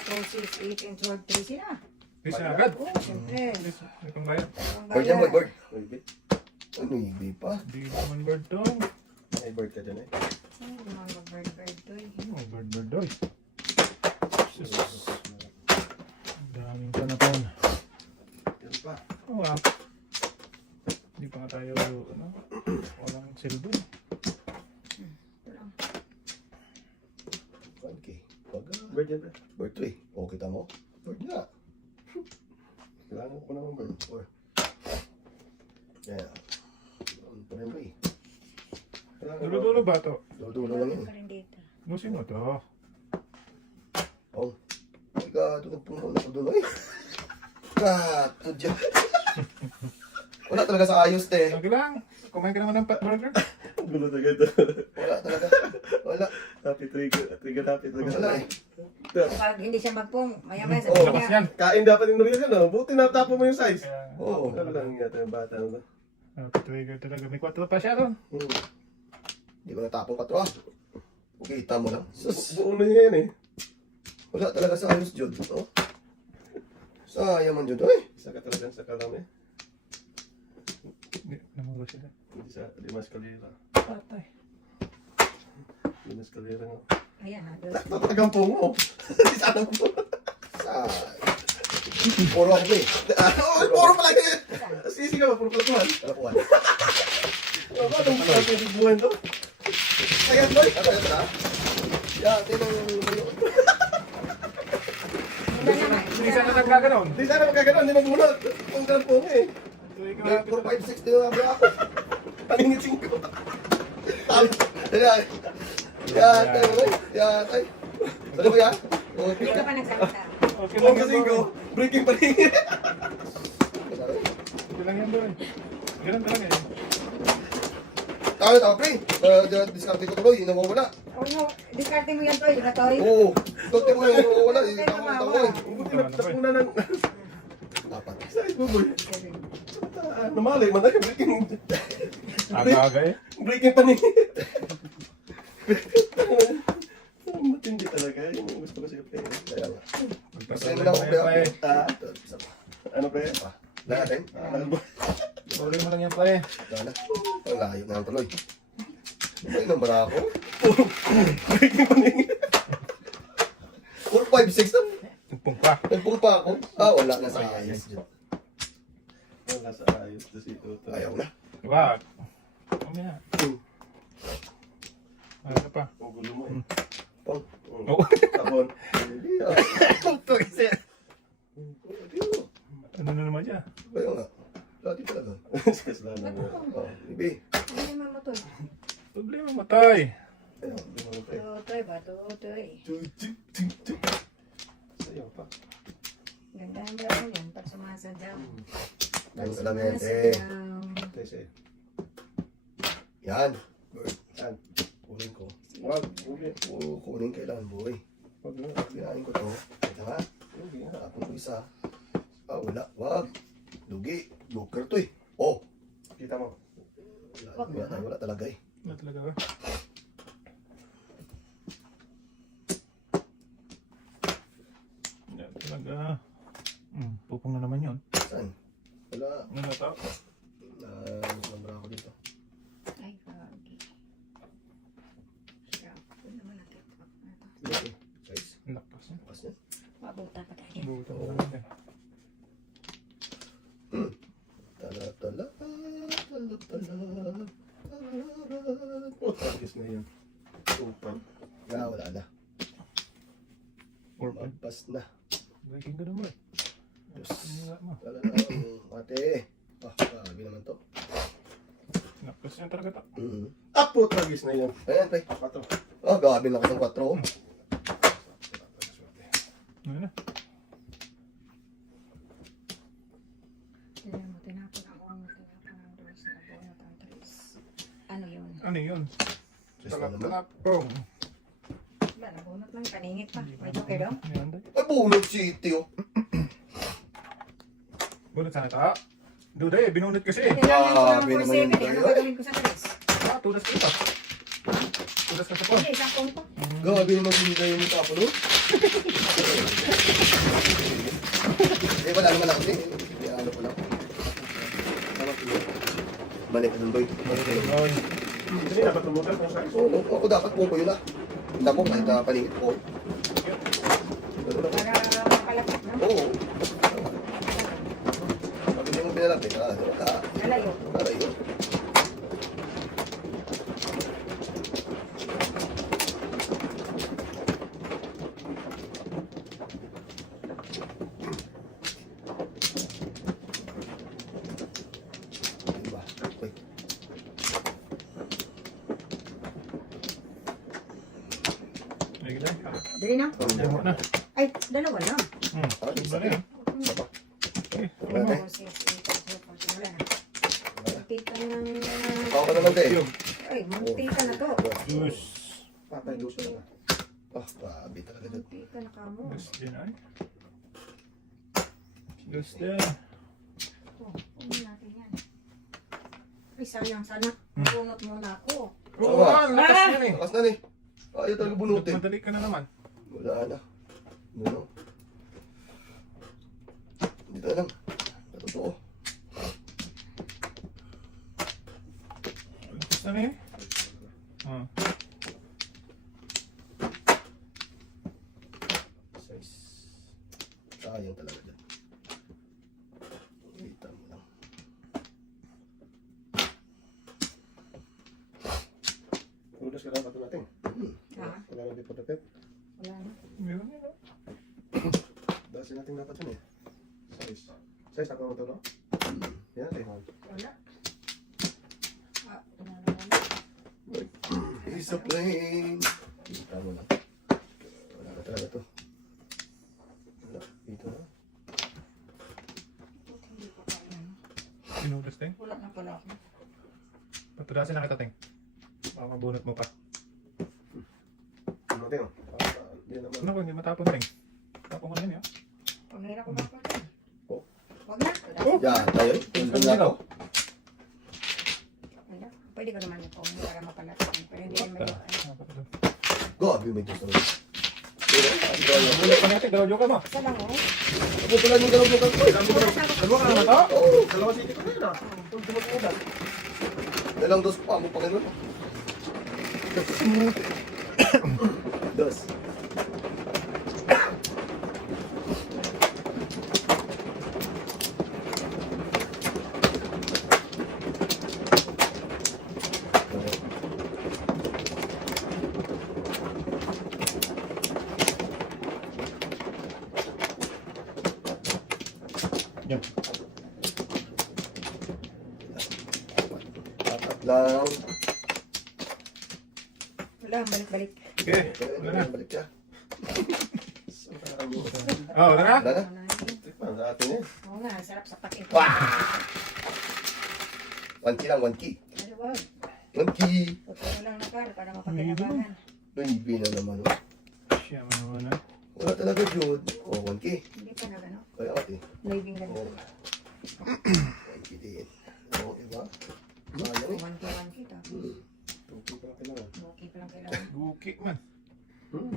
4, 6, 8, and 12, 3 sila. Please na agad. Oo, siyempre. Please, itong bayan. Bird yan, bird. Ano, hindi pa. Hindi naman bird to. May bird ka dyan eh. Ano mga bird to eh. Oh, bird doy. Daming panapon. Yan pa. Oh, hindi pa tayo, ano, walang silver. Ito lang. Okay. Bird yan, bird. Bird 3. O, kita mo? Bird nga. Kailangan ko naman bird 4. Yan. Ano pa rin ba eh? Dulo-dulo ba to? Dulo-dulo lang yun. Pa rin dito. Musin mo to. Oh. Ay ka, tutugpong na ako doon eh. Kato dyan. Wala talaga sa ayos, te. Okay lang. Kumain ka naman ng burger. Gulo talaga ito. Wala talaga. Wala. Happy trigger. Trigger happy talaga. Wala eh. Kapag hindi siya magpong, maya-maya Oo, sabihin Lakas niya. yan. Kain dapat yung nuriyan ano? Buti natapo mo yung size. Oo. Ano lang yata yung bata na. Trigger talaga. May 4 pa siya doon. Hindi ko natapong ka to ah. Okay, kita mo lang. Sus. Buo na niya yan eh. Wala talaga sa ayos, Jod. Oh. Sayang man, Jod. Ay. Isa ka talagang sa kalam eh. Hindi naman ba sila? Hindi sa limas kalira. Patay. Limas kalira nga. Ayan, Tatatagang po mo. Hindi sana ko. Puro ako ba eh. Puro pala eh. Sisi ka ba? Puro kalakuhan. Kalakuhan. Ano ba? Anong pagkakibuhan to? Ayan, boy. Ayan na. Yan, tinang... Hindi sana nagkaganon. Hindi sana magkaganon. Hindi magbunot. Kung kalampong eh. Trigger 4, 5, 6 din ang ako. Paningitin ko. Yan. Yan, tayo boy. Yan, tayo. Sali mo yan? hindi ka pa nagsalita. Okay Kung lang kasi yan ko, doon. breaking paningin. Okay lang yan doon. Ganun talaga eh. Tayo, tayo, pre. Diskarte ko tuloy. Nawawala. Ano, diskarte mo yan, Toy. Toy. Oo. Diskarte mo yung nawawala. Huwag Tama, kayo tama. Buti na tapuna ng Dapat. size mo boy. Namalay man na breaking. Aga-aga eh. Breaking paningin. Matindi talaga. Yung gusto ko sa'yo pre. Kaya nga. Magpatuloy Sa'yo mo lang ako, mo yan, pre. Ano pre? Natin? Tuloy mo lang yan, pre. Wala. Ang layo na lang tuloy. Ay, nang bara ako. Breaking paningin. 4, 5, 6 na. Tugpong pa. Nagpong pa ako. Ah, wala na sa ayos. Wala sa ayos na si Toto. Ayaw na. Diba? Mamaya. Ano pa? Ang gulo mo eh. Pang. Oo. Tapon. Ito kasi. Ano na naman siya? Ayaw nga. Dati talaga. Kasalanan mo. Oh, ibi. Hindi naman mo, Toy. Problema matay. Ayaw. Toy ba? Toy. Sa'yo pa. Gandahan ba ako yan pag sumasadyaw? Ang salamete. Kasi. Yan. Bird. Yan. Kunin ko. Wag. Uli. Oo, kunin kailangan, boy. Wag na. Kinain ko to. Ito nga. Uli nga. Tapon ko isa. Ah, wala. Wag. Dugi. Joker to eh. Oh. Kita mo. Wala talaga eh. Ano talaga ba? Yan talaga. Pupong na naman yun. Saan? Wala. Ano na to? Nabra ako dito. Ay, kagi. Siya, ito naman natin. Dito. Guys. Lakas na. Bukas yan. Mabuta pa tayo. Buta ko lang natin. Tala, tala. Tala, tala. Practice na yun. Upang. Ah, wala na. Or pa. Magpas na. Breaking ka naman. Diyos. Wala mo. Wala na. Ate. Ah, grabe naman to. Lakas yan talaga to. Apo, tragis na yun. Ayan, pre. Patro. Ah, gabi lang ako ng 4. Ano na? Tignan mo, tinapon ako ang tinapon ng doon sa abonat ang tres. Ano yun? Ano yun? Just na naman. Talap-talapong. Ba, nabunot lang, paningit pa. May joker daw? Ayan daw. Ay, bunot city oh. Bunot sana ta. Duday, binunot kasi. Kailangan ko Grabe ng naman 47 yun eh. Ano kayo, gagawin ko sa tres? Ah, tudas ka pa. Tudas ka sa pon. Hindi, isang phone pa. Gabi naman hindi kayo mo tapo no? wala naman ako din. Ano ko lang. Mali ka dun, boy. Mali ka dun. Ay, Hindi dapat tumutan kung saan. Oo, ako dapat kung ko yun ah. Hindi mo, kahit palingit ko. Para makalapit, no? Oo. Pag hindi mo pinalapit, Nalayo. Nalayo. Diba? Wait. may gila. Dali na. Demo na. Ay, dalawa lang. Sobra na yan. Okay, Wala na. Oh, sige, sige. Wala na. Munti ka ng... Ako ka naman, te. Ay, munti ka na to. Juice. Patay luso na. Ah, grabe talaga dyan. Munti ka na kamo. Juice din ay. Juice din. Oh, kunin natin yan. Ay, sayang sana. Bunot muna ako. Oo, Ah! lakas yan eh. Lakas na ni. Ayaw talaga bunutin. Madali ka na naman. Wala na. Ano? Dito na lang. Totoo. Lakas na eh. Ah. Size. Sayang talaga dyan. Kita mo lang. Ulas ka dapat natin. Ha? Wala na before the pep. Wala na. Meron yun ah. Dasin natin dapat yun eh. Size. Size ako mo ito, no? Yan, tayo. Wala. Ah, wala na wala. It's a plane. Kita mo lang. Wala na talaga to. Wala. Dito na. Hindi ko kaya. Pinudas din. Wala na pala ako. Patudasin na kita, Ting. Baka mabunot mo pa. Ano tayo? Hindi naman. Ano ko, hindi matapon, Ting. Tapon ko na yun, ah. Pamira ko ba pa ito? Oh. Wag na. Yan, tayo. Tulad na ako. Wala. Pwede ko naman ito para mapalatan. Pero hindi naman yun. Gabi, may gusto naman. Pero, Bulat pa natin, dalaw ka mo. Isa lang oh. ako pala yung galaw ng kanto. Dalawa ka naman to? Oo. Dalawa city ko na yun ah. Tumutudan. Dalang dos pa mo, Panginoon. Dos. Yan. Apat lang. Wala, balik-balik. Okay, wala na. Balik siya. Oh, wala na? Wala na. Wala na. Tikman sa atin eh. Oo nga, sarap sa pakin. Wah! 1 key lang, 1 key. Ano ba? 1 key. Totoo lang na para mapakinabangan. Maybe na naman. Oh. Siya, ano na. Wala talaga, Jude. Oh, 1 key. Hindi pa na gano'n. Kaya ate. Living na Oh. dito. 1 key din. Oh, diba? Sayang eh. 1K tapos. Tuki pa lang kailangan. Okay pa lang kailangan. Guki man. Bird.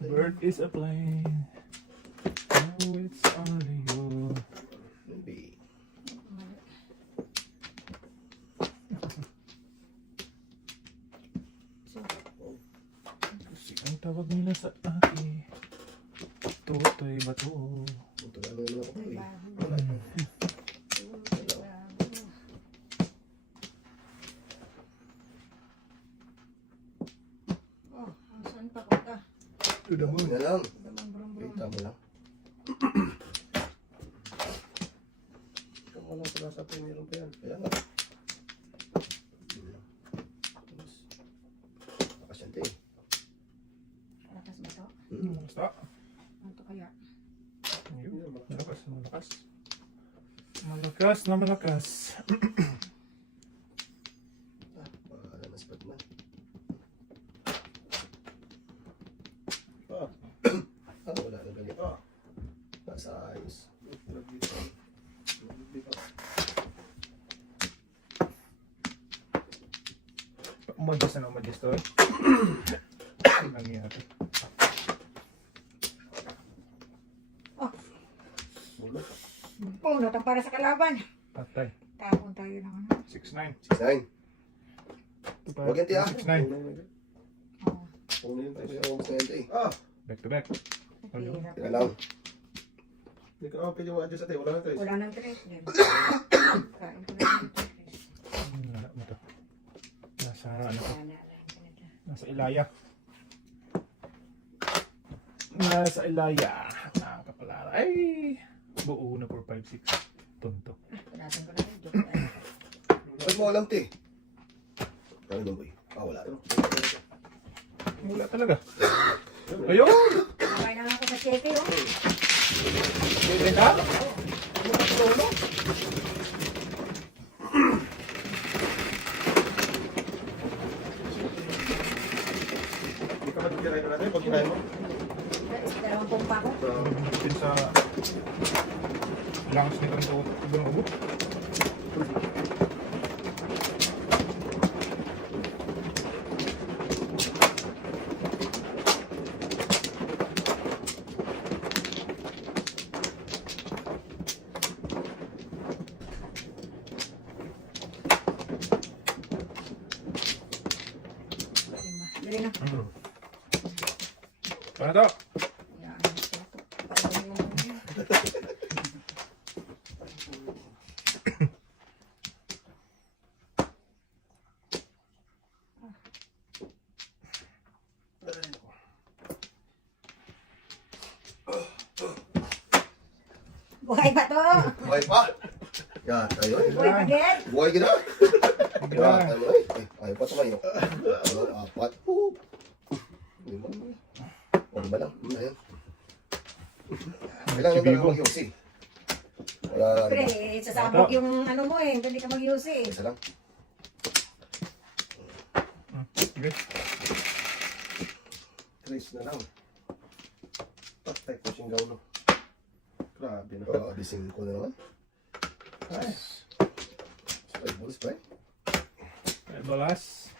Bird is a plane. Oh, it's only you. Maybe. So, Kasi ang tawag nila sa akin. Tutoy ba to? Ito na naman ako. may Eh. bago. Wala na. May bago. Oh, ang saan pa punta? To the moon. Yan lang. Damang brum-brum. Kita mo lang. Kung walang pala sa atin, meron pa yan. Kaya nga. Lakas yan, te. Lakas ba to? Basta. Ano to kaya? Ayun, malakas, malakas. Malakas na malakas. Wala na spot man. Ah, Wala na ganito. ah. Nasa ayos. Umadjust na umadjust to. Nangyari. bunot ang para sa kalaban. Patay. Tapon tayo ng ano. 6-9. 6-9. Huwag yan, tiya. 6-9. Oo. Una yun tayo. Kasi ako mas ngayon, eh. Back to back. Hirap. Teka lang. Hindi ka naman pwede mo-adjust natin. Wala na tayo. Wala nang tres. Kain ko lang ng tres. Wala mo to. Nasa ano to? Wala na lang ko nito. Nasa Ilaya. Nasa Ilaya. Nakakapalala. Ay! Buo na 4-5-6. Punto. Panatin ko na rin. Joke lang. Ba't mo alam, te? Ano ba, boy? Wala. Wala talaga. Ayun! Nakay na lang ako sa cheque, oh. Pwede ka? Hindi ka ba titirahin na natin pag kinain mo? Dalawang pumpa ko. Din sa lungs ni Kanto Ibang Ubo. Dali na. Ano to? Yan. Parang mo muna. Buhay pa to! Buhay pa! Yan, tayo. Buhay pa din! Buhay ka na! Hindi Yan, na. ano eh. Ayaw pa tumayo. Ano, apat. Lima. O, lima lang. Ayan. Kailangan Chibigo. talaga mag-yusi. Wala lang. Pre, sasabog yung ano mo eh. Hindi ka mag-use eh. Isa lang. Sige. Trace na lang. Patay ko siyang gawin. Grabe na. Abising ko na naman. Ay. Spray balls, spray. Balas.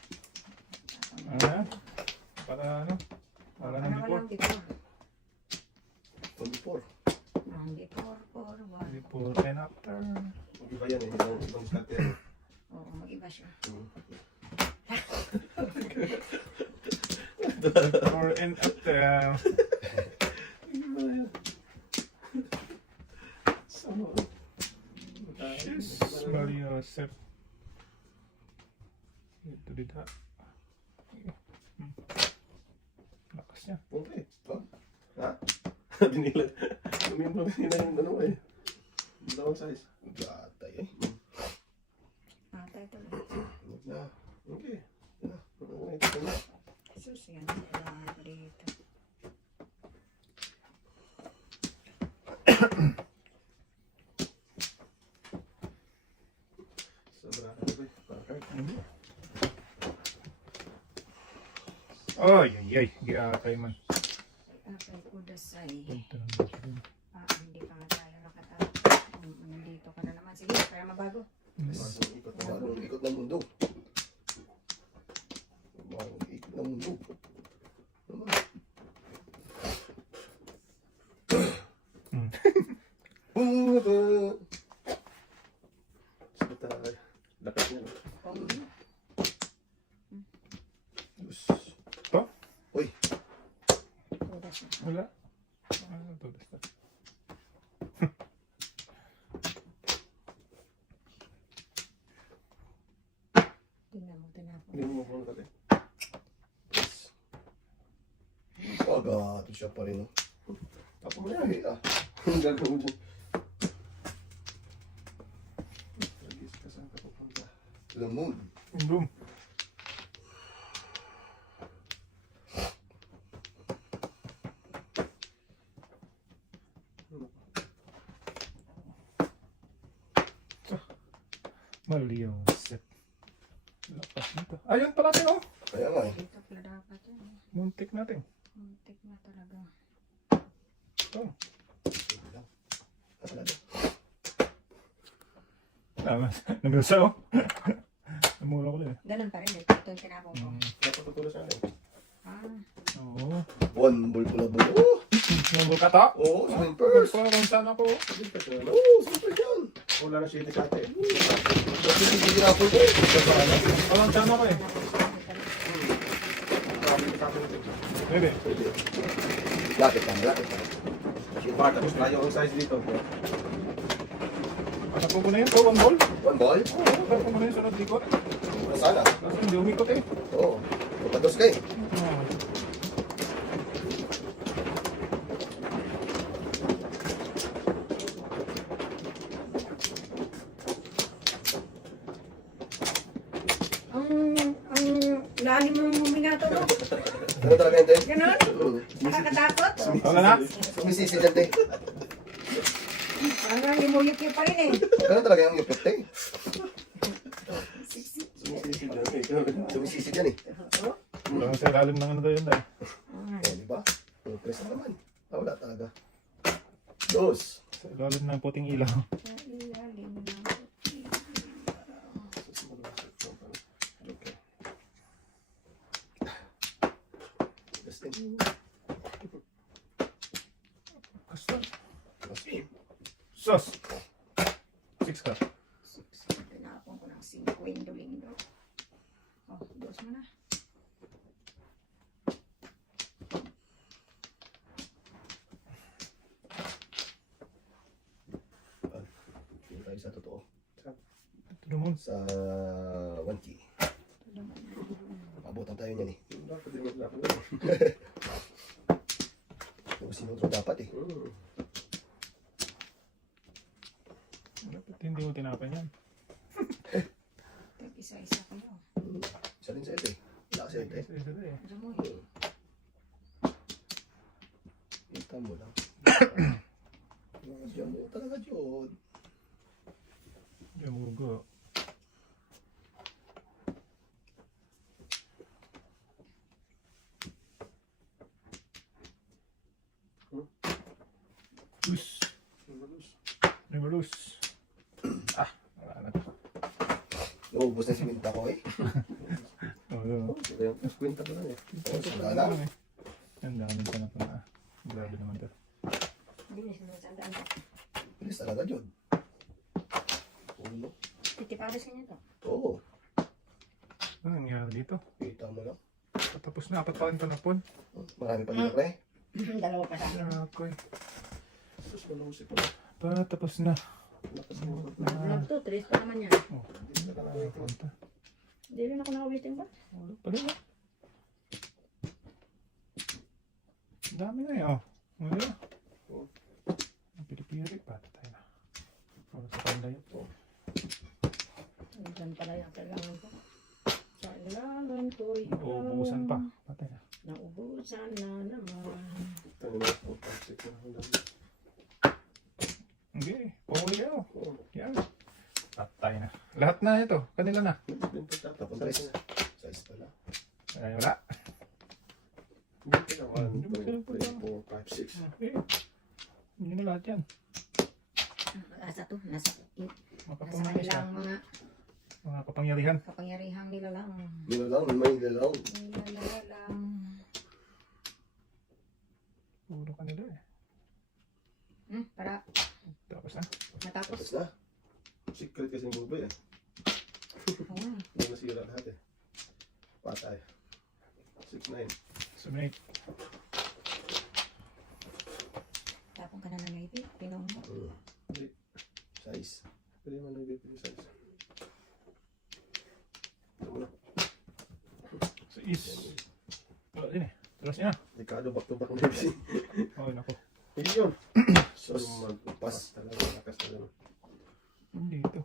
Ano? Para ano? Para Ano na before. walang before? 24. Ang before, for one. Before and after. Mag-iba yan eh. Ibang start yan. Oo, mag-iba siya. Before and after. Yes. Mario Sep. Ito dito. Lakas niya. Okay. Ha? Binila. Lumimpang nila yung ano eh. Dalawang size. Gatay eh. Patay to. Huwag na. Okay. Ito na. Sus, yan. Kailangan ko dito. Sobra ka ba? Bakit? Ay, ay, ay. Giatay man. Apay ko dasay. Punta na ba siya dun? Hindi pa nga tayo nakatapos. Nandito ka na naman. Sige, para mabago. Yes. Bagong ikot ng mundo. Bagong ikot ng mundo. Naman. Sakit talaga. Lakas niya. Ito? Uy, Kudas na. Wala. Ano to? Basta. Tingnan mo, tinapon. Hindi mo muna natin. agato siya pa rin. Tapos mo yan. Ay, Ang gagawin mo dyan. Lagis ka saan ka pupunta. lamon. Boom. Mali yung set. Lapas nito. Ayun pala tayo. Kaya nga eh. Dito pala dapat yun. Muntik natin. Muntik na talaga. Ito. Wala. Nabasa oh. Namula ko din eh. Ganun pa rin. Ito yung tinapon ko. Dapat tutulog sa akin. Ah, Oo. One ball pula bulo. Nungol ka to? Oo, swing first. Parang saan ako? Oo, swing first yan. Wala na shitty sa ate. Kasi hindi ginapol ko. Parang saan ako eh. Pwede. Lapit lang, lapit lang. Baka tapos tayo ang size dito. Patak ko muna yun. Oh, one ball. One ball? Oo, patak ko muna yun. Sunod likod. Wala sana. Kasi hindi umikot eh. Oo. Papados ka eh. Ah. Ang lalim ng huminga to, no? Ano talaga yun, te? Ganon? Nakakatakot? Wala na? Sumisisi dyan, te. Parang limuyot-yut pa rin eh. Ano talaga yung yupit, te? Sumisisi dyan. Sumisisi dyan eh. Parang sa ilalim ng ano daw yun dahil. O, di ba? Press na naman. Ah, wala talaga. Dos. Sa ilalim ng puting ilaw. Ilalim ng Okay. Testing. Basta. Sos. 6 ka. Tinapon ko ng 5 lindo. Oh, dos mo na. Hindi tayo sa totoo. Tulungan. Sa 1K. Abutan tayo niyan eh. Dapat din maglapit. Yung sinutro dapat eh. Dapat hindi mo tinapay yan. Isa-isa kayo. Isa rin sa ito eh. Wala kasi ito eh. Isa eh. Ano mo eh? Kita mo lang. Diyan mo talaga, Jod. Yamugo. Loose. Never loose. Ah, wala na to. Naubos na si Minta ko eh. Oh, yun. Mas kwenta ko lang eh. Wala na. Ang dami pa na pa na. Grabe naman to. Bilis mo sa daan. Bilis talaga, Jod. Ulo. Titipados ka niya to. Oo. Ano nangyari dito? Kita mo lang. Patapos na, apat pa rin panapon. Marami pa dito, pre. Dalawa pa sa akin. Ako eh. Sus, malusik pa. Patapos na. Lakas mo. Vlog to, 3 pa naman yan. Oh, punta. Hindi rin ako nakawiting ba? Wala pala na. Dami na eh, oh. Wala na. Ang pili-pili, pata tayo na. Para sa kanday. Diyan pala yung kailangan ko. Kailangan ko'y Uubusan pa. Patay na. naubusan na naman. Tanong mo po. Toxic na ako lang. Hindi, pumuli kayo. Yan. Patay na. Lahat na ito. Kanila na. Tapos size. Size pala. Ay, wala. Hindi ka naman. 2, 3, 4, 5, 6. Okay. Hindi na lahat yan. Asa to, nasa Makapangyari siya. kanilang mga Mga kapangyarihan. kapangyarihang nila lang. Nilalang, may nilalang. Nila lang. Puro kanila eh. Para Tapos na. matapos. Tapos na. Secret kasi yung bubay eh. Oo. Hindi nasira lahat eh. Patay. 6, 9. Sumunod. Tapong ka na ng ngaypi. Pinong mo. Size. Pwede man nag-BP yung size. Ito mo na. So is. Wala din eh. Terus niya. Dekado back to back ng BBC. Oh, nako. Hindi yun. Sos. Magpas talaga. Lakas talaga. Hindi ito.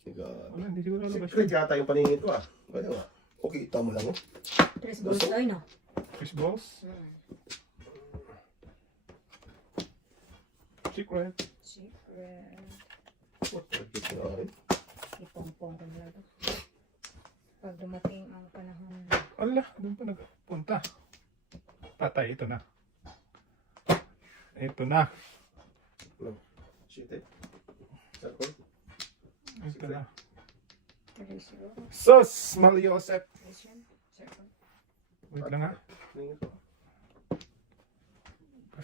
Siga. Wala, hindi siguro lalabas Secret yun. yata yung paningin ko ah. Kaya nga. Okay, tama lang oh. 3 balls tayo, no? Fish balls. Secret. Secret. Kaya rin. Ipong-pong ko nila to. Pag dumating ang panahon. Ala, doon pa nagpunta. Patay, ito na. Ito na. Shit eh. Circle. Ito na. 3-0. Sos! Maliosep. Circle. Wait lang ha. Tingin ko.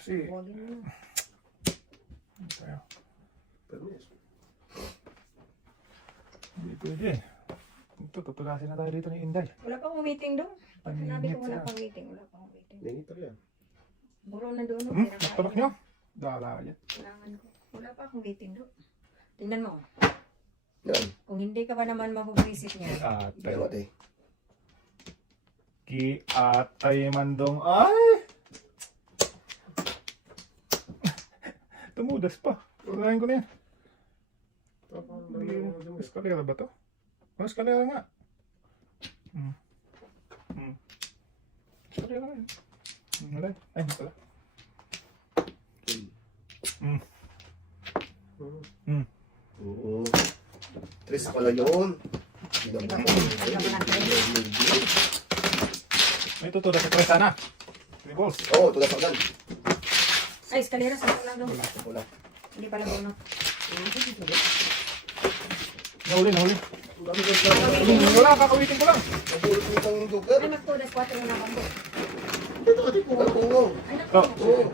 Kasi, Huwag yun. tayo. Permis. Hindi pwede. Ito, tutulasin na tayo dito ni Inday. Wala pang meeting doon. Pag sinabi ko wala Paningit pang meeting, wala pang meeting. Nangito yan. Buro na doon. Tulak nyo? Dala yan. Kailangan ko. Wala pa akong meeting doon. Tingnan mo. Yan. Kung hindi ka ba naman mabubuisit niya. Atay. Yan, ate. Ki atay mandong. Ay! Tumudas pa. Ulahin ko na yan. Eskalera ba to? Oh, eskalera nga. Eskalera nga yun. Wala. Ay, hindi pala. Oo. Tres pala yun. Iba ko. Iba ko lang tayo. May tutulad sa presa na. 3 balls. Oo, tulad sa kan. Ay, eskalera sa lang doon. Wala. Hindi pala bono. Nahuli, nahuli. Wala, kakawitin ko lang. Nabulot mo itong joker. Ay, magtudas 4 na bambo. Ito, ate, pugal ko mo. Ay, Ito. naku. Oo.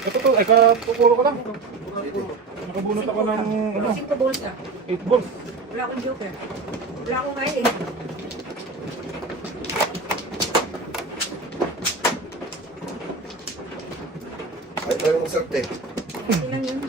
Ito to, ay katuturo ko lang. Pugal ko mo. Nakabunot ako ng 5 balls ka. 8 balls. Wala akong joker. Wala akong ngayon eh. Ay, tayo mong sarte. Hindi lang yun.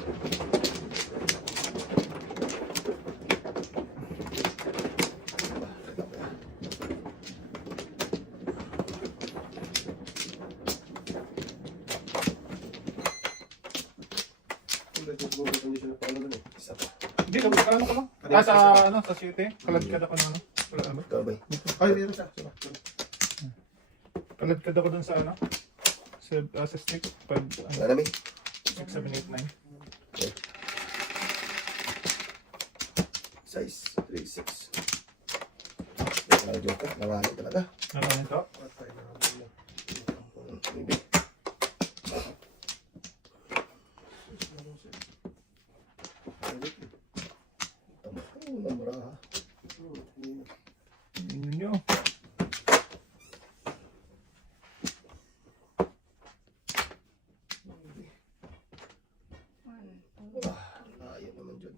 Isa pa. Hindi, ano ko lang. Sa, sa city. Kaladkad ako ng ano. Wala ano. Gabay. Ay, dito siya. Kaladkad ako dun sa ano. Sa stick. Pag, Wala namin. 6, 7, 8, 9. Size 3-6. Wala joker. Nangalit talaga. Ano nito? Maybe. Namura ha. Yun nyo. Ayaw naman dyan.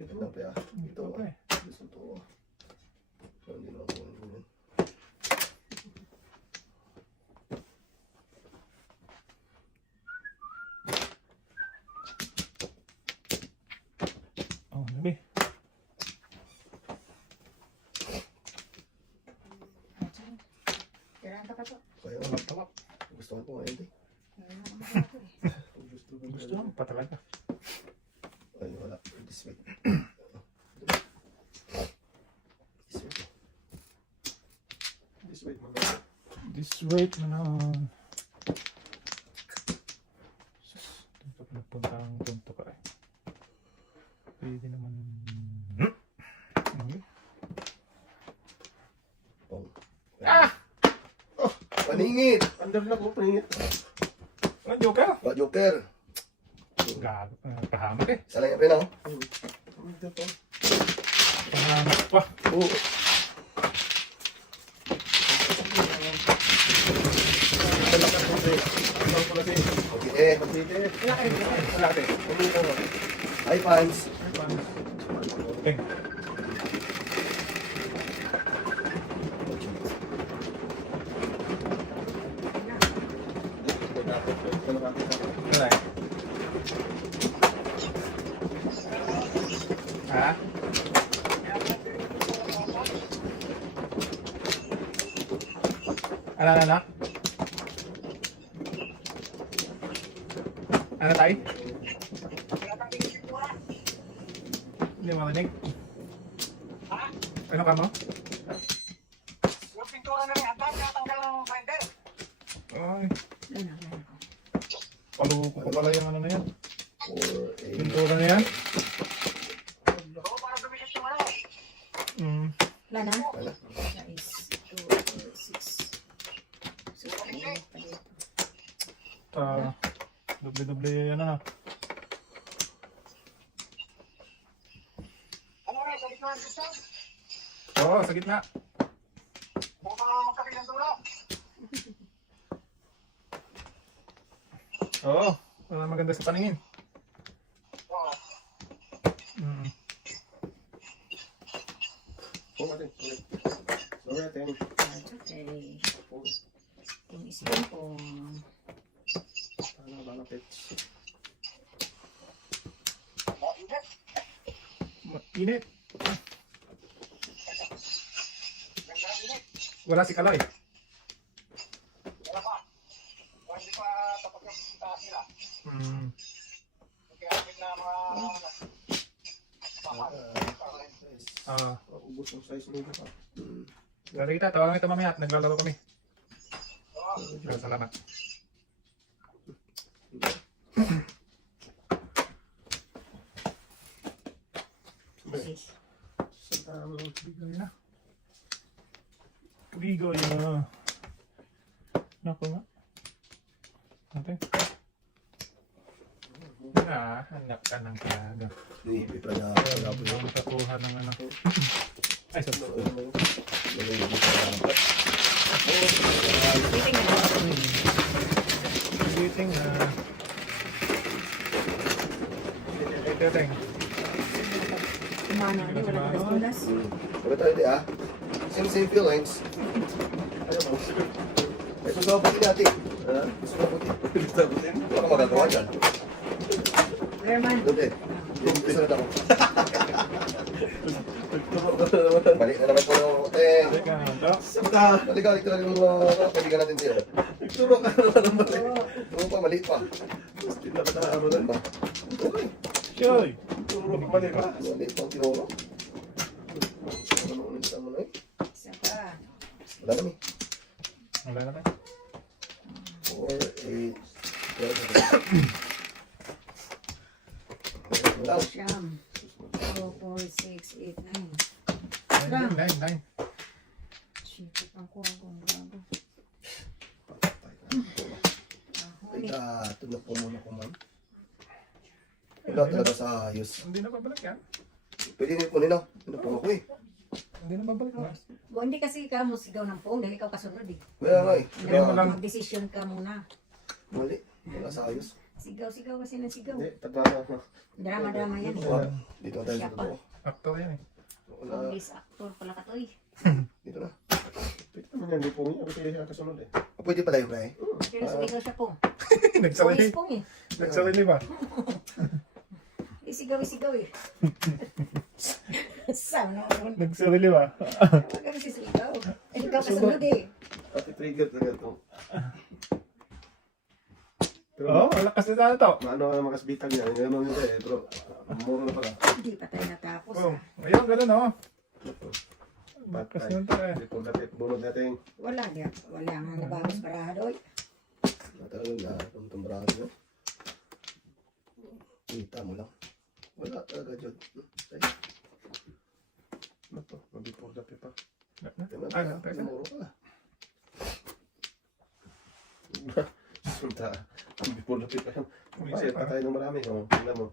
Ito na pa. Ito Okay. Gusto to. So, hindi naman po yun. Oh, nabi. Kailangan ka pa to. Kaya Talak, talak. gusto ko ngayon eh. Gusto lang pa talaga. Ay, wala. This way. This way. This way, mga. This weight na naman. Sus, dito pa nagpunta ang punto ka eh. Pwede naman. Okay. Oh. Paningit! Under na ko, pangit. Ano, joker? Ba, joker. Gago. Pahamak eh. Isa lang yung pinaw. Dito. Pahamak pa. Oo. Okay. Wala ka rin joker. Wala ka eh. Hi, fans. Okay. Wala eh. Ha? Ano? Ano tayo? Hindi mo marinig. Ano ka mo? Yung pintura na rin, hanggang natanggal ng grinder. Ay, Wala, wala. paluko pa pala yung ano na yan. 4, 8. Pintura na yan. Oo, para dumisit yung ano. Wala na? Wala. Size 2, 4, 6. Doble-doble yan na. Ano na, sa gitna ng gusto? Oo, sa gitna. Huwag ka magkabilang dulo. Oo. Para maganda sa paningin. Oo. Mm. Oo, ate. Sorry, ate. Okay. Oo. Kung spoon po. Ano ba napit? Mainit. Init. Nagkainit. Wala si Kaloy. Wala pa. O, hindi pa tapos yung taas nila. Mm. Nagkakapit na mga... Ah. Ubus ang size mo ito pa. Dari kita, tawagan kita mamaya at naglalaro kami. Salamat. Bigoy na. Bigoy na. Naku nga. Ate. Hanap ka ng talaga. Hindi pa na. Ang kakuha ng ano. Ay, sorry. Titing na. Editing na. Editing. Kumana na. Wala ka tulas. Wala tayo di ah. Same feelings. Ano ba? Ito sa puti dati. Gusto ko puti. Wala ka magagawa dyan. German. Doon din. Isa na ako. Nagturo ka na naman. Balik na naman po ng hotel. Teka, ito. Saka, Balik ka talaga ng mga kaibigan natin dito. nagturo ka na naman ng mali. Oo pa, mali pa. Hindi na ba nakakaroon? Ba? Okay. Shoy! Turo ka mali pa. Mali pa ang tinuro. Ano ulit sa mo na eh? Isa pa. Wala naman eh. Wala na tayo. 4, 8, 12. Wala. Siyam. 2, 4, 6, 8, 9. Nine. Sipit ang kuha kong gago. Ay, tulog po muna ko man. Wala talaga sa ayos. Hindi na babalik yan. Pwede nyo po nila. Ano po ako eh. Hindi na babalik na. Bo, hindi kasi ikaw mo sigaw ng pong dahil ikaw kasunod eh. Kaya nga eh. Kaya mo lang. Mag-decision ka muna. Mali. Wala sa ayos. Sigaw kasi ng sigaw. Hindi, tatrato na. Drama-drama yan. Wala. Dito na tayo sa Siya pa. totoo. Actor yan eh. Wala. Police actor pala ka to eh. Dito na. Pwede naman yan, hindi po niya. Pwede siya kasunod eh. Pwede pala yung pre. Pero sumigaw siya pong. Nagsarili. Police pong eh. Nagsarili ba? Isigaw eh. Sana naman. Nagsarili ba? Huwag ka kasi sigaw. Eh, ikaw kasunod eh. Pati trigger talaga ito. Pero, Oo, malakas na tayo to. maano ka naman kasbitan niya. Hindi naman yun eh. Pero, mura na pala. Hindi pa tayo natapos. Oh, ayun, ganun oh. Malakas Patay. na tayo. Hindi po natin, bunod natin. Wala nga nabagos parado eh. Talagang na. Tumtumbrado na. Kita mo lang. Wala talaga dyan. Tayo. Ano to? Mabipor dati pa. Ano, teka. Namuro ka. Sunta. Mabipor dati pa yan. Kasi patay ng marami. O, tingnan mo.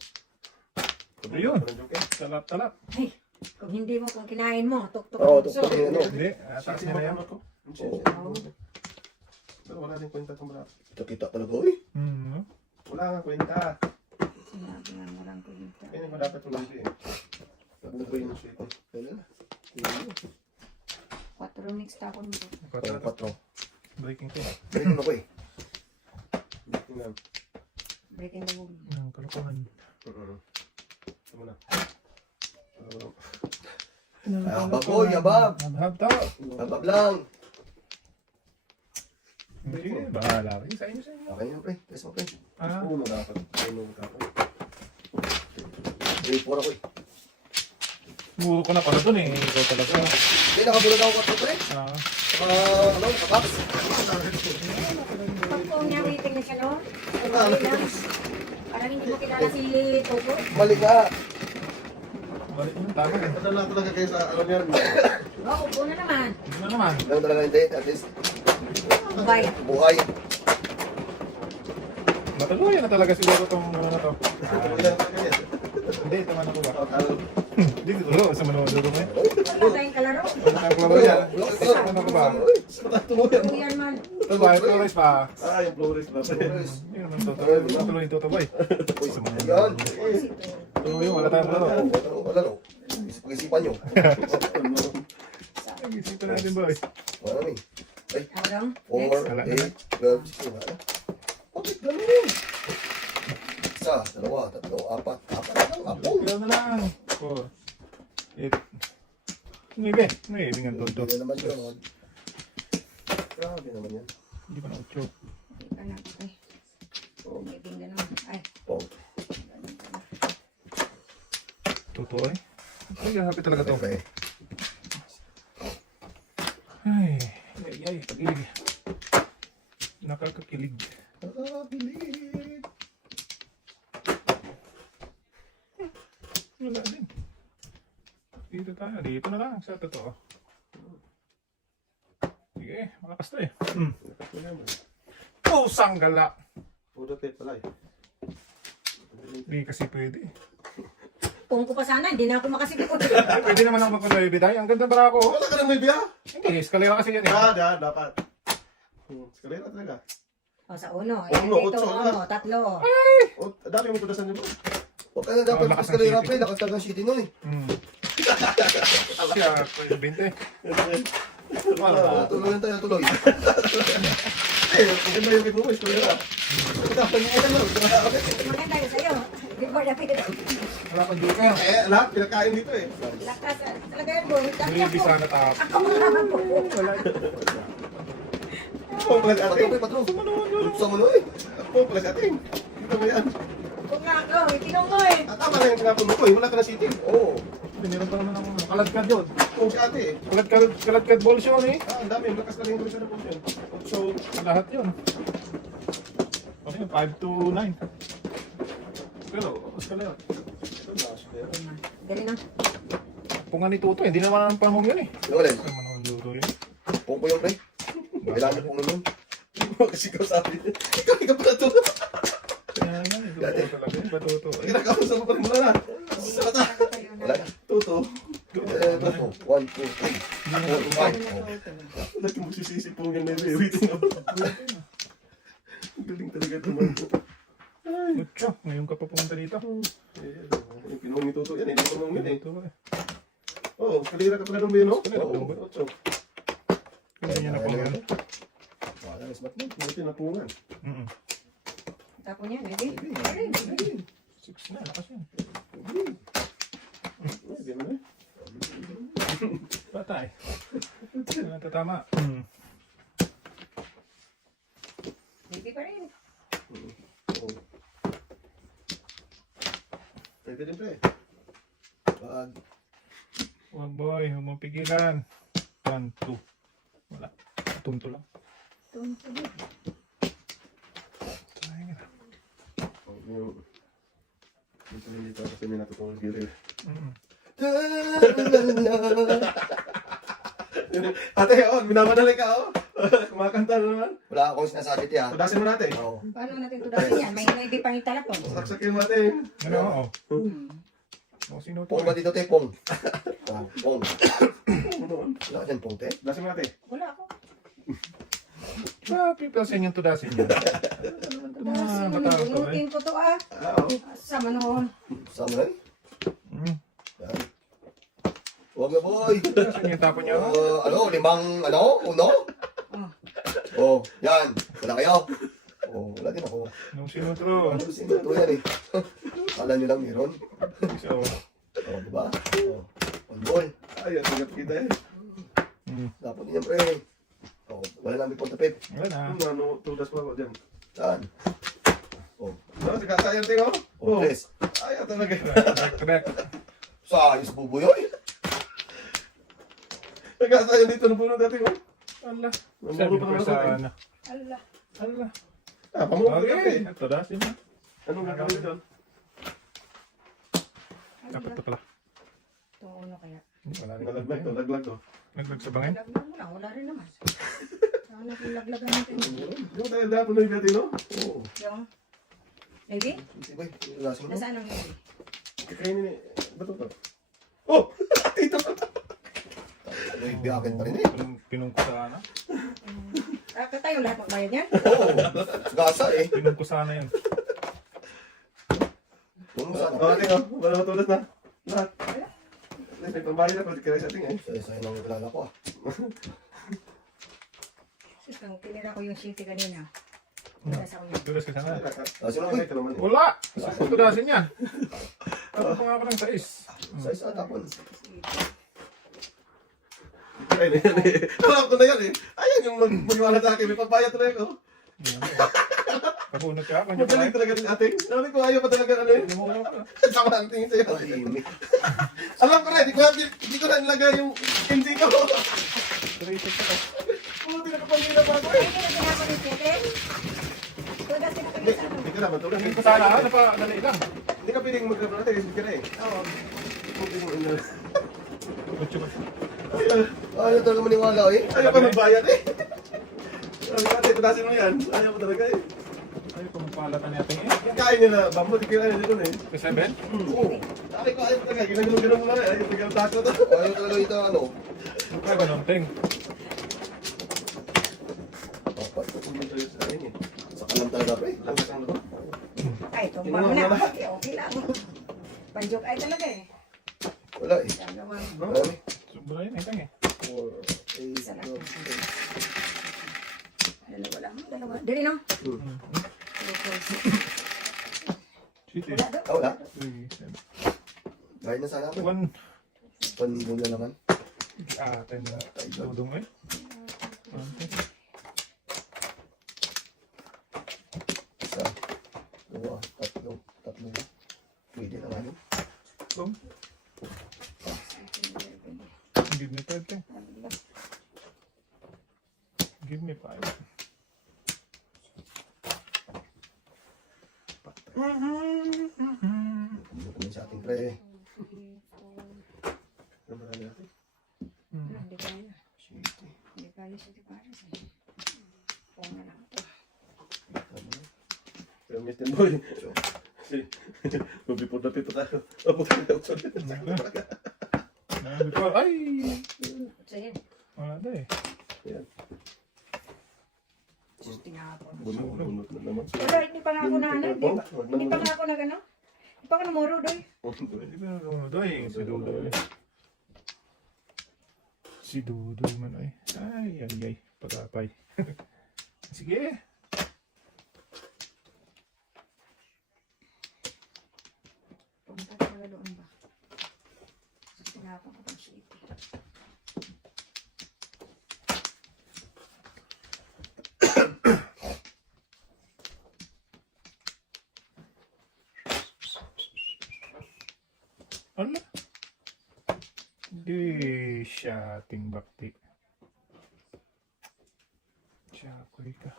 Ayun. Ano yung cake? Talap. Ay, kung hindi mo, kung kinain mo, tuktok Oo, ang puso. tuktok yun. Ano? Hindi, ataas niya na yan. Ako. Oo. Pero wala din kwenta itong marami. Kita talaga eh. Hmm. Wala nga kwenta. Sinabi nga mo lang ko dito. Kaya ko dapat tuloy din. Ano ba yung sweet? Wala na. 4 mix tapon mo. Parang 4. Breaking ko. Balik mo na ko eh. Tingnan. Breaking the wall. Ang kalokohan. Tama na. Abab ko, yabab. Abab to. Abab lang. Hindi, bahala. Sa inyo. Okay yan pre. Test mo pre. Ah, Uno dapat. Uno dapat. Grade 4 ako eh. muro ko na pala dun eh. Ikaw talaga. Hindi, nakabulog ako 4 pre. Ah, Ano, nakabox. Pag po niya waiting na siya noon, okay lang. Parang hindi mo kilala si Togo. Mali ka. balik mo. Tama eh. Padala talaga kayo sa ano yan. Oo, upo na naman. Hindi na naman. Lang talaga hindi. At least, Bye. buhay. Matuluyan na talaga siguro itong ano na to. Padala talaga yan. Hindi, tama na ko ba? Ano? Hindi, siguro. Sa manood ko eh. Wala tayong kalaro. Wala tayong klaro yan. Ano ko ba? Patatuloy yan. Tuyan man. Tuloy, tuloy pa. Ah, yung Flores ba? Flores. Yun naman tutuloy. Tuloy yung tutuloy. Uy, yan. Tuloy yung wala tayong ano. Wala no. Pag-isipan nyo. Isipin natin boy. Wala na eh. Ano? 4, Wala 8, 12, 16, wala na. Bakit ganun? Isa, dalawa, tatlo, apat. Apat na lang, apo. Ilan na lang. 4, 8, 9. 9 nga todo. Hindi naman yun. Grabe naman yan. Hindi pa na 8. Hindi pa na. Ay. May tingnan naman. Ay. Oh, Tutuloy. Ay, happy talaga to. okay. Ay, pag-ibig. Nakakakilig. Nakakabilib. Wala din. Dito tayo. Dito na lang sa totoo. Sige, malakas to eh. Pusang gala. Puro tape pala eh. Hindi kasi pwede. Kung ko pa sana, hindi na ako makasigod. Ay, pwede naman ako magpapalay biday. Ang ganda para ako. Wala ka nang may biya? Hindi, eskalera kasi yan eh. Dapat. Eskalera talaga. O, sa uno. Uno, Yan, dito, utso, uno, tatlo. O, dami mo tudasan niyo ba? Huwag ka na dapat Oh, lakas ng eskalera city. pre. Lakas talaga ng city nun eh. Kaya, 20. Tuloy na tayo, tuloy. Eh, maganda yung kay eskalera. Dapat mo ka lang. Maganda yun sa'yo. Before the pit. Wala pang dito. Eh, lahat pinakain dito eh. Lakas. Talaga yan, boy. Maybe sana tao. Ako mga po. Ako pala sa atin. Patro, patro. Sa mo eh. Ako pala sa atin. Dito ba yan? Kung nga ako, itinungoy. Tama lang yung tinapon mo ko eh. Wala ka na city. Oo. Meron pa naman ako. Kaladkad yun. Kung si ate eh. Kaladkad balls yun eh. Ah, ang dami. Lakas na rin yung na po yun. So, Lahat yun. Okay, 5 to 9. Pero, eskalera. Dali na. Pungan ni Tuto, hindi naman ang panahon yun eh. Ano ulit? Hindi naman ang luto yun. Pong ko yung pre. Kailangan pong nun. kasi ikaw sabi. Ikaw pala to. Kaya yan, ito talaga yun. Batuto. Kinakausap mo pa rin mula na. Hindi na tayo Wala na. na. Tuto. Bato. 1, 2, 3, 4, 5. Wala kang magsisisi po yan na waiting ako. Galing talaga naman. Mucho, ngayon ka pa pumunta dito. Yung pinuha ni Tuto yan eh. Hindi ko naman yun eh. Ito eh. Oo, kalira ka pala nung ba yun no? Oo. Ocho. Hindi niya na pumunta. Wala na smart mo. Buti napungan. Tapo niya, ready? 6 na, lakas yun. Hindi mo na eh. Patay. Natatama. Ready pa rin. Oo. Pwede din pre. Wag. Wag boy, huwag mong pigilan. 1, 2. Wala. Tunto lang. Tunto din. Sayang na. Yung tuloy dito kasi may natutulog gilid. Ate, oh, minamadali ka, oh. Kumakanta na naman. Wala akong sinasabi tiya. Tudasin mo natin. Oo. Paano natin tudasin yan? May hindi pang italapon. Saksakin mo natin. Ano? Oo. O, sino to? Pong ba dito te? Pong. Oh, pong. Ano? Wala ka dyan pong te? Tudasin mo natin. Wala ako. Pipilsin yung tudasin niya. Tudasin mo, bataw to, bunutin ko to ah. Oo. Sama noon. Sama na Mm. yan. Huwag na boy. Tudasin yung tapo niya. Ano? Limang ano? Uno? Oh, yan. Wala kayo. Oh, wala din ako. Nung sinutro. Ano sino to yan eh? Kala nyo lang meron. Isa o. Oh, diba? Oh. One ball. Ay, at kita eh. Dapat niyan pre. Oh, wala namin punta pep. Wala na. Ano, tudas pa ako dyan. Saan? Oh, No, sigata yan, tingo. oh, tres. Ayaw talaga. Correct. Sa ayos bubuyoy. Sigata yan dito ng puno dati, oh. Ala. Namuro Sabi pa ko naman sa ako, eh. ano. Allah. Ala. Ah, pamuno ka Okay. eh. Tudasin mo. Anong gagawin doon? Dapat to pala. Ito uno kaya. Wala rin. Nalaglag to, laglag to. Naglag sa bangin? Laglag mo lang. Wala rin naman. Saan natin laglagan natin? Yung tayo dapat na yung dati, no? Oo. Yung... Baby? Sige boy, lasin mo. Nasaan ang baby? Kakainin eh. Ba't ito? Oh! Dito pa! May biyakin pa rin eh. Pinungkusana. Tayo lahat magbayad yan. Oo. Gasa eh. Pinungkusana yun. Kung saan. Oh, ating oh. Wala matulas na. Lahat. May pambali na pwede kaya sa ating eh. Isa-isa nang kilala ko ah. Sus, kung tinira ko yung city kanina. Nasa ko yun. Tulas ka sana. Ah, sino Uy, uy? ito naman eh. Wala! Sa tudasin yan. Ano pa nga ako ng sais? Sa isa tapon. Ay, na yan eh. Alam ko na yan eh. Ayan yung maniwala sa akin. May pambayad talaga ako. Kapunod ka. Kanya pa Magaling talaga din ating. Sabi ko ayaw pa talaga ano eh. Sama ang tingin sa'yo. Tahimik. Alam ko na, hindi ko na nilagay yung MC ko. Puti na kapangila pa ako Ay, eh. hindi na ginagawa yung city. Tudas din ako yung sa ano. Hindi ko naman tulad. Pinungkusana ka. Napadali lang. Hindi ka piling magkakaroon natin. Hindi ka na eh. Oo. Ayaw talaga maniwala eh. Ayaw pa magbayad eh. Sabi ko ate, tunasin mo yan. Ayaw pa talaga eh. Ayaw ko magpalatan natin eh. Kain niya na, bambo, di kaya na dito na eh. K7? Oo. Sabi ko ayaw pa talaga, ginagulong-gulong mo na eh. Ayaw bigyan ang taso to. Ayaw talaga ito ano. Kaya ganun, ting. Dapat. Pumunta yun sa akin eh. Saka lang talaga pre. Lakas ang luto. Ay, tumba mo na. Okay lang. Panjok ay talaga eh. Wala eh. Gagawa. Wala eh. Sobra yun, itang eh. 4, 8, Isa lang. Dalawa lang. Dalawa. Dali no? City. Wala daw. Ah, wala. 3, 7. Kahit na sana ako. 1. Panbulo naman. 10. Dudong eh. Isa. Dalawa. Tatlo. Tatlo. Pwede naman yun. Dudong. Give me 5. Ting. Give me 5. Ano kami sa ating pre. Ano ba natin? Hindi kaya. Hindi kaya siya di pares eh. Oo na lang ito. Pero Mr. Boy. Mabipod na pito tayo. Abot na ako. Sabi ko, ay! Sige. Wala na eh. Ayan. Sus, tinapon. Bunot na naman. Wala, hindi pa nga ako na ano. Hindi pa nga ako na gano. Hindi pa ako namuro doy. Hindi ba naman doy? Si Dudoy. Si Dudoy man ay. Ay, ay, ay. Pagkapay. Sige. Punta talaga doon ba? Sus, tinapon ko pang city. Ala. Di siya ating bakti. Siya kuy ka.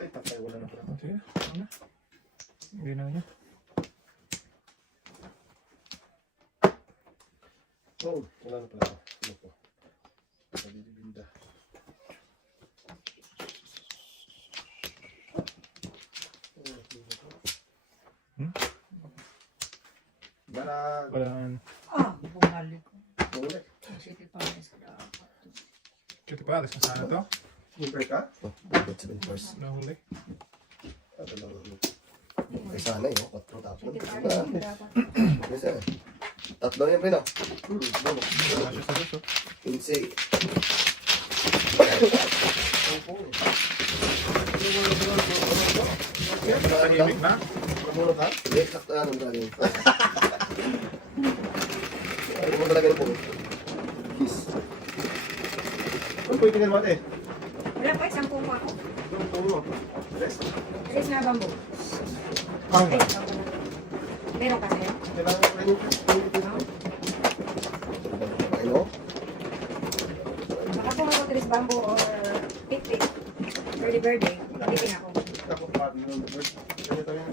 Ay, patay. Wala na pala. Sige. Ano? Hindi na niya. Oo, wala na pala. Ano po? Pagdidibinda. Barag. Walaan. Ah, bumalik ko. Bumalik. City pares ko dapat. Kita pa, alas na sana to. Yung break ka? Oh, dapat 7 first. Nahuli. Ano lang. Ay sana eh. 4 tapon. City pares ko dapat. Isa. Tatlo yan pre no? Wala siya sa gusto. 15. Tahimik na. Namulot ha? Hindi, sakto yan. Ang galing. Ano mo talaga po? Kiss. Ano po itingin mo ate? Wala pa, isang kuha ako. Ito mo. Rest. Alis na bambo. Ang Ay, bambo. Meron kasi yan. Kailangan ko rin yung Ano? Baka kung ako tris bambo or pit-pit. Early birthday. Pagkitin ako. Ako pa din ng bird. Kaya tayo yung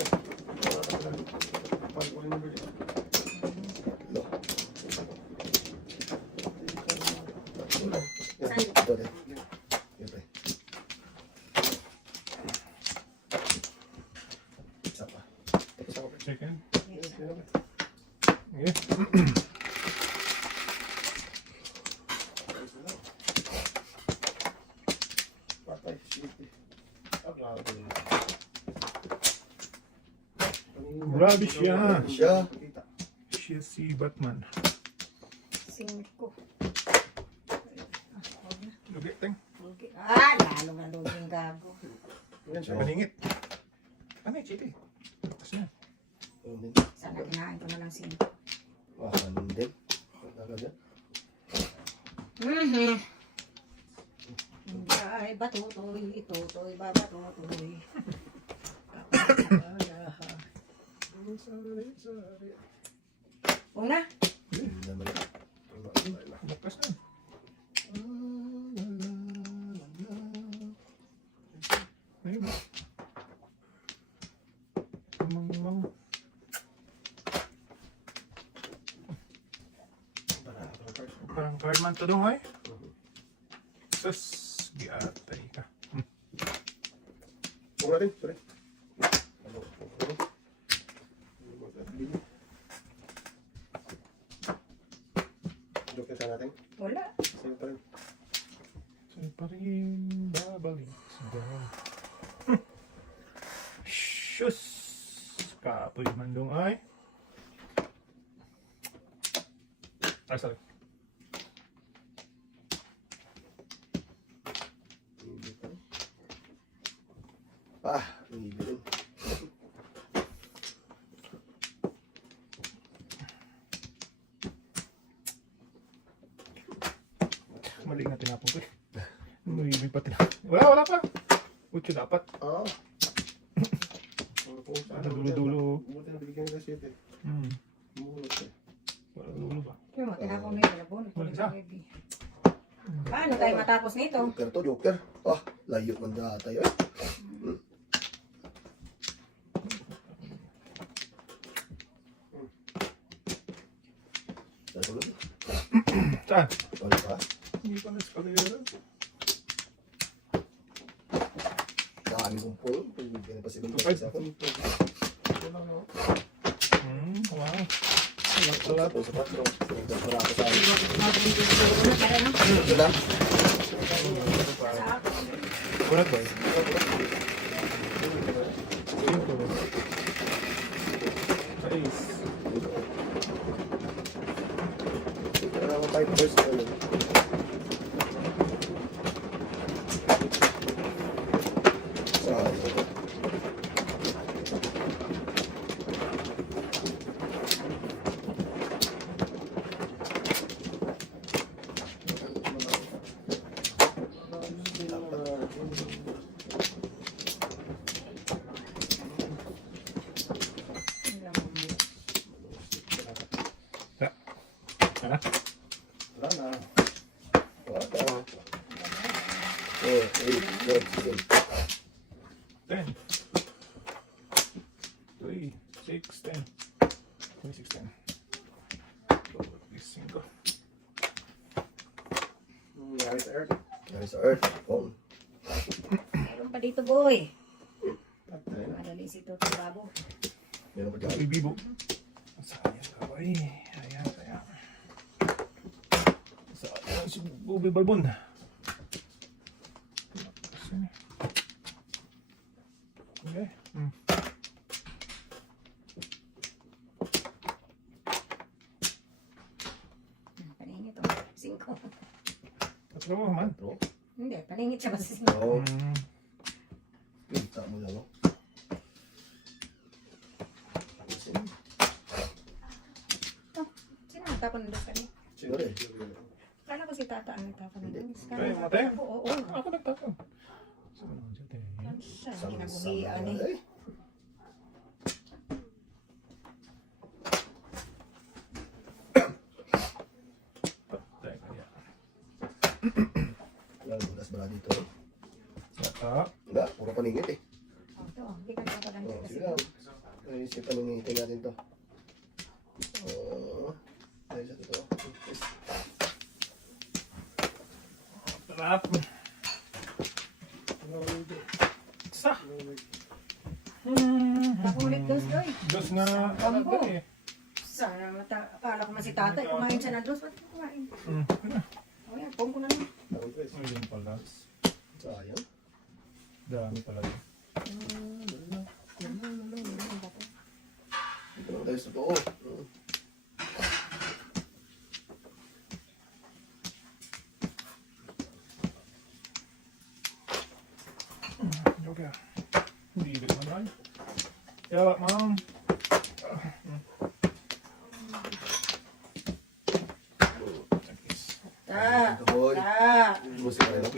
pag-uli ng bird. Tatlo. Saan? Ito rin. Yan pre. Isa pa. Tapos ako pre. second. Yes. Okay. Ay, shit eh. Ah, grabe. Grabe siya. Siya. Siya si Batman. 5. Lugi, teng. Okay. Lalo na doon yung gago. Yan siya. Maningit. Ano yung chili? Tapos na. Sana kinain ko na lang 5. Makanin din. Talaga. Ay, batutoy, itutoy, babatutoy. Una? Hindi naman. Lakas na. Ayun. Mang. Parang cardman to dong ay. Sus, giatay ka. Huwag natin, sorry. Joke na natin. Wala. Sa'yo pa rin. Sa'yo pa rin babalik sa daw. Shus! Kapoy man dong ay. Ay, sorry. Hindi din. Mali na tinapon ko eh. May pa tinapon. Wala pa. 8 dapat. Oo. Ano, dulo-dulo. Buti na bigyan nila 7. Mulot eh. Wala dulo ba? Yung mga tinapon na yun, nabon. Paano tayo matapos nito? Joker to, Joker. Layo man data yun. Nasulod. Saan? Wala pa. Hindi pa nas-pagayara. Dami kong pull. Bigyan na pa siguro Ay, sa ako. Wow. Wala po sa patro. Wala pa sa akin. Para no? Ito na. Kurat ba? Sais. Wala akong 5 first. Ano? Wala na. Wala pa. 4, 8, 10. 3, 6, 10. 26, 10. 5. Nangyari sa Earth. Nangyari sa Earth. Oh. Meron pa dito, boy. Patay na. Madali si Toto Babo. Meron pa dyan. Ay, bibo. Sayang ka ba eh. Ayan, sayang. Sayang si Bubi Balbon. Okay. Paningit, 5. Tatlo mo man. Hindi, paningit siya basta 5. Oo. Pinta mo lang. Sino nagtapon ng dos kanina? Siguro eh. Kala ko si Tata ang nagtapon ng dos. Ay, mate? Oo. Ako nagtapon. Saan naman siya, te? Siya, kinabuhian eh. Ay. Patay kaya. Wala bulas ba dito? Saka. Wala, puro paningit eh. Ito, hindi ka nagtapon ng dos kasi. Sige lang. Naisip paningitin natin to. Tayo sa dito. Sarap. Sa. Pakulit dos, doy. Diyos nga. Kambo. Eh. Sana akala ko man si Tata, kumain siya ng dos. Ba't ko kumain? O yan, pong ko na lang. Ayun pala. Sayang. Dami talaga. Dito naman tayo sa totoo. Okay. Hindi rin naman tayo. Yawa, ma'am. Ta. Boy. Ta. Musik na yun.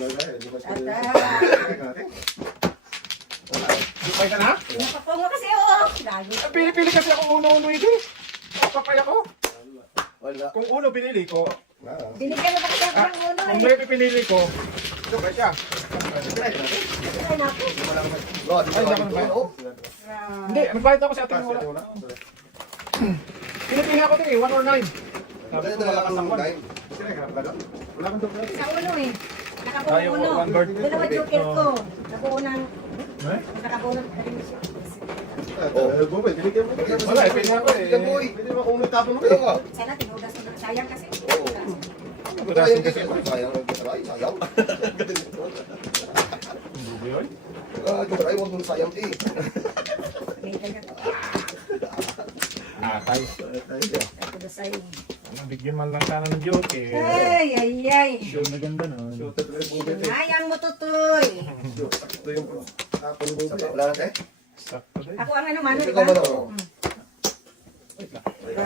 Lupay ka na? Nakapungo kasi oh. Lagi. Pili-pili kasi ako uno-uno ito. Papay ako. Wala. Kung uno pinili ko, Binigyan mo pa kasi ako ng uno kung eh. may pinili ko, ito ba siya? Ay, naku. Bro, di ba ito? Oh. Hindi, nagbayad ako sa ating wala. Pinipili ako din eh, 1 or 9. Sabi ko malakas ang 1. Wala kang doktor. Sa uno eh. Nakapungo Ayaw, uno. one bird. Dalawa joker ko. Nabuo ng... Eh? Nakabuo ng... Bumay, binigyan mo. Wala, eh, pili ako eh. Bigyan, boy. Pwede mo kung nagtapon mo. Kaya nga. Sana tinugas mo. Sayang kasi. Oo. Sayang kasi. Sayang. Sayang. Hindi ba yun? Ay, huwag mong sayang eh. Binigyan ka to. Atay. Ako na sa'yo. Bigyan man lang sana ng joke eh. Ay, ay, ay. Show na ganda no. Sayang mo tutoy. Ito yung tapon mo. Wala na tayo. Sakto din. Ako ang ano, mano, di Ikaw ba? ba na?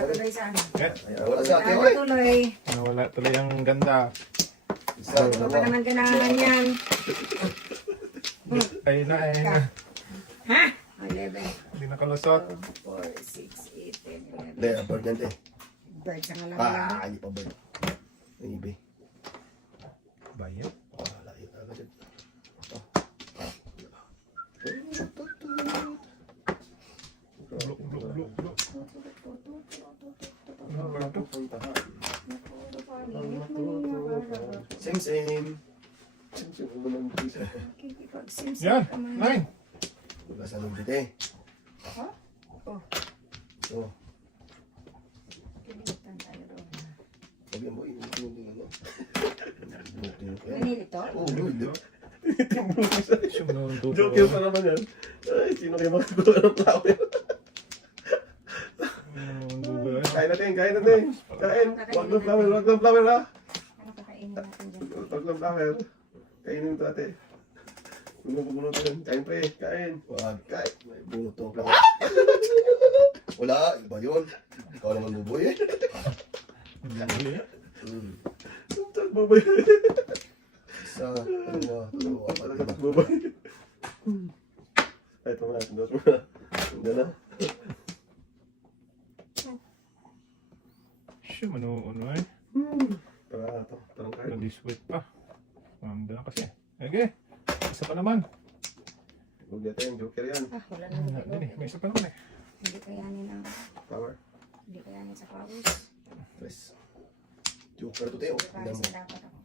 Tuloy sa ano. Wala si ate. Ako Oy. tuloy. Nawala tuloy ang ganda. Isa, Ano pa dalawa. naman ganahan yan? Ay na eh. Ha? 11, Hindi nakalusot. 4, 6, 8, 10, 11. Hindi, bird yan eh. Birds ang alam Ah, hindi pa bird. Ang ibi. Bayad. Wala yun. Ano dyan? Blok, blok, blok, blok. Same, same. Yan, 9. Wala sa nung dito eh. Oh. Oh, Kilitan tayo doon. sabi mo, hindi ano. Manili to? Oo, hindi. Joke yun pa naman yan. Ay, sino kayo magagawa ng flower? Kain natin, kain natin. Kain. Wag ng flower, wag ng flower ha. Ano kakainin natin dyan? Wag ng flower. Kainin ito ate. Puno ito. Kain pre, kain. Wag, kahit may bunot to. Wala, iba yun. Ikaw naman buboy eh. Bubay. Isa, dalawa, Talaga tatlo. bubay. Ay, ito muna. Sindos muna. Hindi na. Siya, ano eh. Tara, ito. Tarong kain. Hindi sweet pa. Mamda na kasi. Okay. Isa pa naman. Huwag natin, joker yan. Ah, wala na Ano dito. din eh. May isa pa naman eh. Hindi kayanin ang... Flower. Hindi kayanin sa pawis. Tres. Joker to tayo. Tignan Pawis mo. na dapat ako.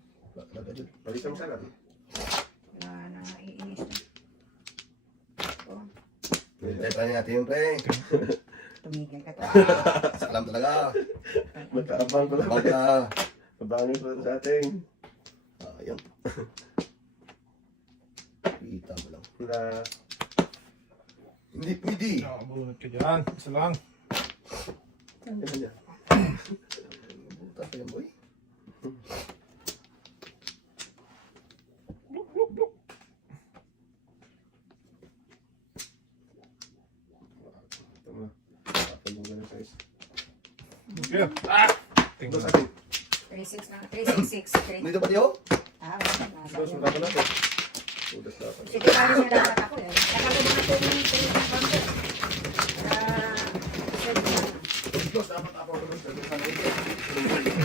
Laga dyan. Palitan mo sana. Wala na iinis na. Oh, Try natin yun, pre. tumigil ka to. Salam talaga. Magkaabang ko lang. Abang ka. Mabangin ko sa ating. Ayan. Kita mo lang. Na Hindi pwede. Nakabunod ka dyan. Isa lang. ano niya. Buta pa yan, boy. Ito mo. Tapon mo ganun size. Okay. Ah! Ito sa Tingnan. atin. 3-6 na. 3-6-6. Dito pa tayo? Ah, wala na. Ito, sundan ko natin. Udas na ako. Sige, paano na dapat ako eh. Nakabunod na ito